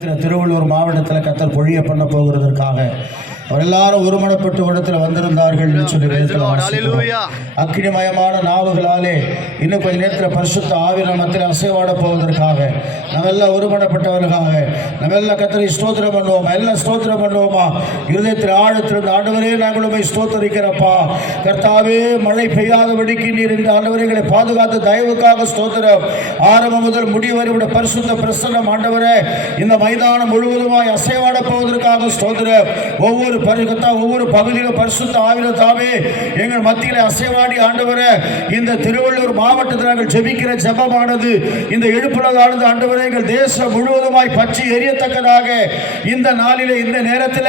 திருவள்ளூர் மாவட்டத்தில் கத்தர் பொழிய பண்ண போகிறதற்காக அவர் எல்லாரும் ஒருமனப்பட்டு இடத்துல வந்திருந்தார்கள் சொல்லி அக்கினிமயமான நாவுகளாலே இன்னும் கொஞ்ச நேரத்தில் பரிசுத்த ஆவிரமத்தில் அசைவாட போவதற்காக நம்ம எல்லாம் ஒருமனப்பட்டவர்களாக நம்ம எல்லாம் கத்தரை ஸ்தோத்திரம் பண்ணுவோமா, எல்லாம் ஸ்தோத்திரம் பண்ணுவோமா. இருதயத்தில் ஆழத்திலிருந்து ஆண்டவரே நாங்களுமே ஸ்தோத்தரிக்கிறப்பா. கர்த்தாவே மழை பெய்யாதபடிக்கு நீர் இந்த ஆண்டவரைகளை பாதுகாத்து தயவுக்காக ஸ்தோத்திரம். ஆரம்பம் முதல் முடிவரை பரிசுத்த பிரசன்னம் ஆண்டவரே இந்த மைதானம் முழுவதுமாய் அசைவாட போவதற்காக ஸ்தோத்திரம். ஒவ்வொரு பகுதியிலும் பரிசுத்த ஆவிரத்தாவே எங்கள் மத்தியில் அசைவாடி ஆண்டவரே இந்த திருவள்ளூர் மாவட்டத்தில் நாங்கள் ஜெபிக்கிற ஜெபமானது இந்த எழுப்புலகானது ஆண்டவரே எங்கள் தேசம் முழுவதுமாய் பற்றி எரியத்தக்கதாக இந்த நாளிலே இந்த நேரத்தில்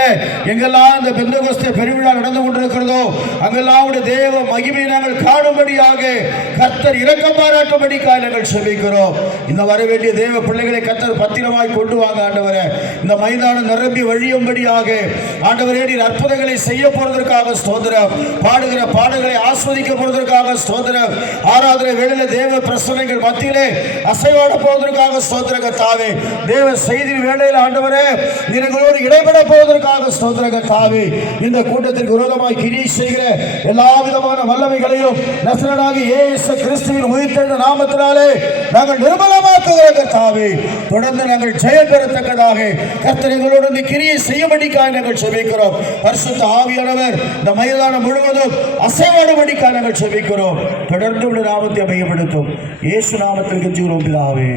எங்கெல்லாம் இந்த பெந்தகோஸ்தே பெருவிழா நடந்து கொண்டிருக்கிறதோ அங்கெல்லாம் தேவ மகிமை நாங்கள் காணும்படியாக கர்த்தர் இரக்கம் பாராட்டும்படிக்காக நாங்கள் ஜெபிக்கிறோம். இந்த வர வேண்டிய தேவ பிள்ளைகளை கர்த்தர் பத்திரமாய் கொண்டு வாங்க ஆண்டவரே. இந்த மைதானம் நிரம்பி வழியும்படியாக ஆண்டவரே நீர் அற்புதங்களை செய்ய போறதற்காக ஸ்தோத்திரம். பாடுகிற பாடல்களை ஆஸ்வதிக்க போறதற்காக ஸ்தோத்திரம். ஆராதனை வேளையில தேவ பிரசன்னங்கள் மத்தியிலே அசைவாட போவதற்காக ஸ்தோத்திரம் கர்த்தாவே. தேவ செய்தி வேளையில் ஆண்டவரே நீர் எங்களோடு இடைபெற போவதற்காக ஸ்தோத்திரம் கர்த்தாவே. இந்த கூட்டத்திற்கு விரோதமாய் கிரியை செய்கிற எல்லா விதமான வல்லமைகளையும் நசரேயனாகிய இயேசு கிறிஸ்துவின் உயிர்த்தெழுந்த நாமத்தினாலே நாங்கள் நிர்மலமாக்குகிறோம் கர்த்தாவே. தொடர்ந்து நாங்கள் ஜெயம் பெறத்தக்கதாக கர்த்தர் எங்களோடு இந்த கிரியை செய்யும்படிக்காக நாங்கள் ஜெபிக்கிறோம். பரிசுத்த ஆவியானவர் இந்த மைதானம் முழுவதும் அசைவாடும்படிக்காக நாங்கள் ஜெபிக்கிறோம். தொடர்ந்து நாமத்தை மையப்படுத்தும் இயேசு நாமத்தில் கெஞ்சுகிறோம் பிதாவே.